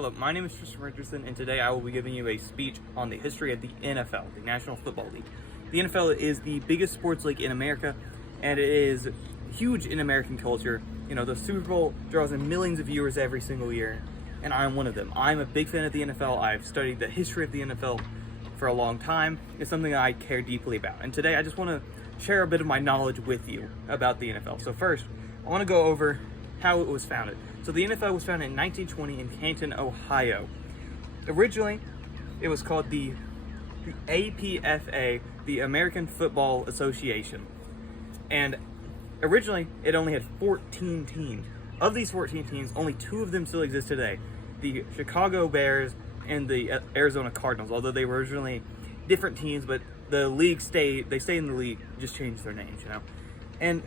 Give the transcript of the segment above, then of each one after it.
Hello, my name is Tristan Richardson, and today I will be giving you a speech on the history of the NFL, the National Football League. The NFL is the biggest sports league in America, and it is huge in American culture. You know, the Super Bowl draws in millions of viewers every single year, and I'm one of them. I'm a big fan of the NFL. I've studied the history of the NFL for a long time. It's something that I care deeply about. And today I just want to share a bit of my knowledge with you about the NFL. So first, I want to go over how it was founded. So the NFL was founded in 1920 in Canton, Ohio. Originally, it was called the APFA, the American Football Association. And originally, it only had 14 teams. Of these 14 teams, only 2 of them still exist today. The Chicago Bears and the Arizona Cardinals, although they were originally different teams, but the league stayed in the league, just changed their names, And,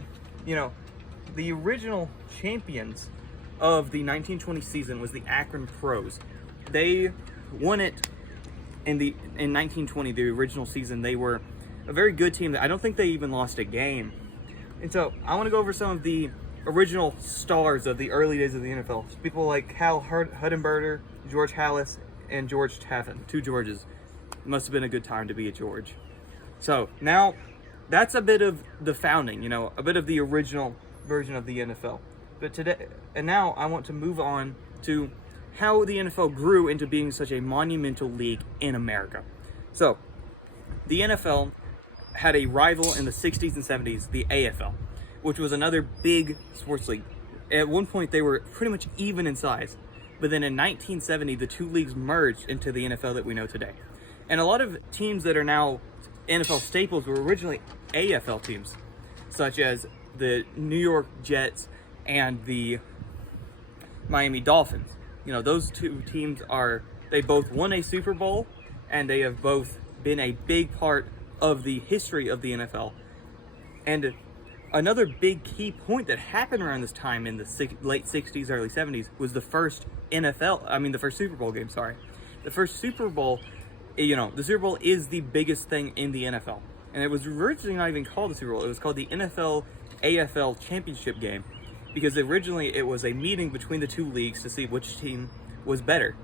the original champions of the 1920 season was the Akron Pros. They won it in 1920, the original season. They were a very good team. I don't think they even lost a game. And so I want to go over some of the original stars of the early days of the NFL. People like Hal Huddenberger, George Halas, and George Taffin. 2 Georges. It must have been a good time to be a George. So now that's a bit of the founding, a bit of the original version of the NFL. But today, and now I want to move on to how the NFL grew into being such a monumental league in America. So, the NFL had a rival in the 60s and 70s, the AFL, which was another big sports league. At one point, they were pretty much even in size. But then in 1970, the 2 leagues merged into the NFL that we know today. And a lot of teams that are now NFL staples were originally AFL teams, such as the New York Jets and the Miami Dolphins. Those 2 teams they both won a Super Bowl, and they have both been a big part of the history of the NFL. And another big key point that happened around this time in the late 60s, early 70s was the first Super Bowl game, The first Super Bowl, the Super Bowl is the biggest thing in the NFL. And it was originally not even called the Super Bowl. It was called the NFL AFL Championship game, because originally it was a meeting between the 2 leagues to see which team was better.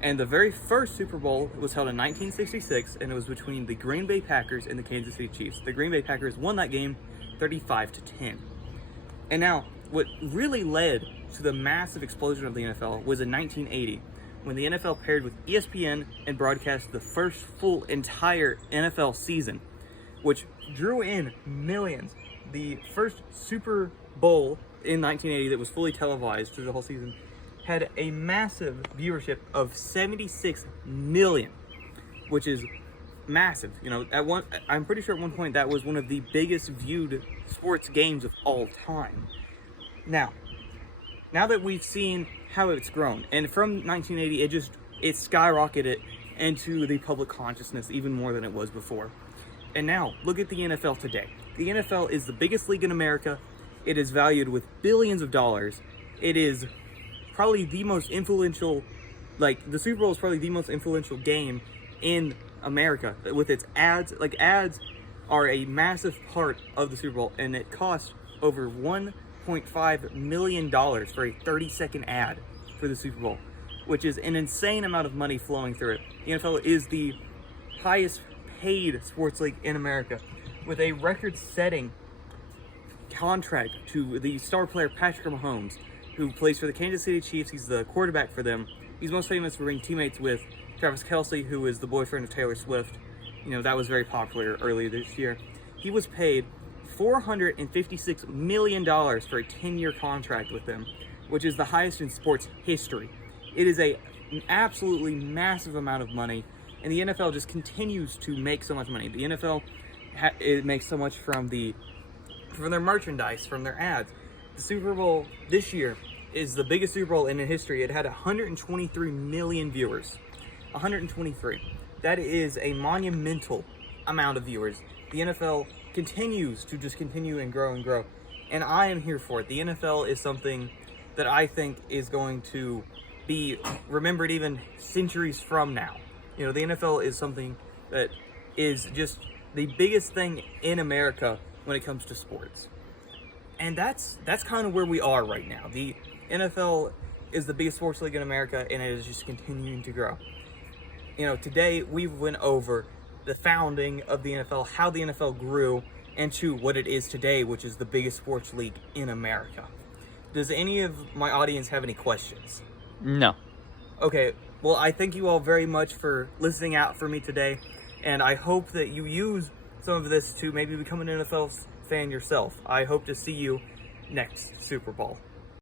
And the very first Super Bowl was held in 1966, and it was between the Green Bay Packers and the Kansas City Chiefs. The Green Bay Packers won that game 35-10. And now, what really led to the massive explosion of the NFL was in 1980, when the NFL paired with ESPN and broadcast the first full entire NFL season, which drew in millions. The first Super Bowl in 1980 that was fully televised through the whole season had a massive viewership of 76 million, which is massive. I'm pretty sure at one point that was one of the biggest viewed sports games of all time. Now that we've seen how it's grown, and from 1980 it skyrocketed into the public consciousness even more than it was before. And now look at the NFL today. The NFL is the biggest league in America. It is valued with billions of dollars. It is probably the most influential, the Super Bowl is probably the most influential game in America with its ads. Ads are a massive part of the Super Bowl, and it costs over $1.5 million for a 30-second ad for the Super Bowl, which is an insane amount of money flowing through it. The NFL is the highest paid sports league in America, with a record-setting contract to the star player Patrick Mahomes, who plays for the Kansas City Chiefs. He's the quarterback for them. He's most famous for being teammates with Travis Kelce, who is the boyfriend of Taylor Swift. That was very popular earlier this year. He was paid $456 million for a 10-year contract with them, which is the highest in sports history. It is an absolutely massive amount of money, and the NFL just continues to make so much money. The NFL it makes so much from their merchandise, from their ads. The Super Bowl this year is the biggest Super Bowl in history. It had 123 million viewers. 123. That is a monumental amount of viewers. The NFL continues to just continue and grow and grow. And I am here for it. The NFL is something that I think is going to be remembered even centuries from now. The NFL is something that is just the biggest thing in America when it comes to sports. And that's kind of where we are right now. The NFL is the biggest sports league in America, and it is just continuing to grow. You know, today we went over the founding of the NFL, how the NFL grew, and to what it is today, which is the biggest sports league in America. Does any of my audience have any questions? No. Okay, well, I thank you all very much for listening out for me today, and I hope that you use some of this to maybe become an NFL fan yourself. I hope to see you next Super Bowl.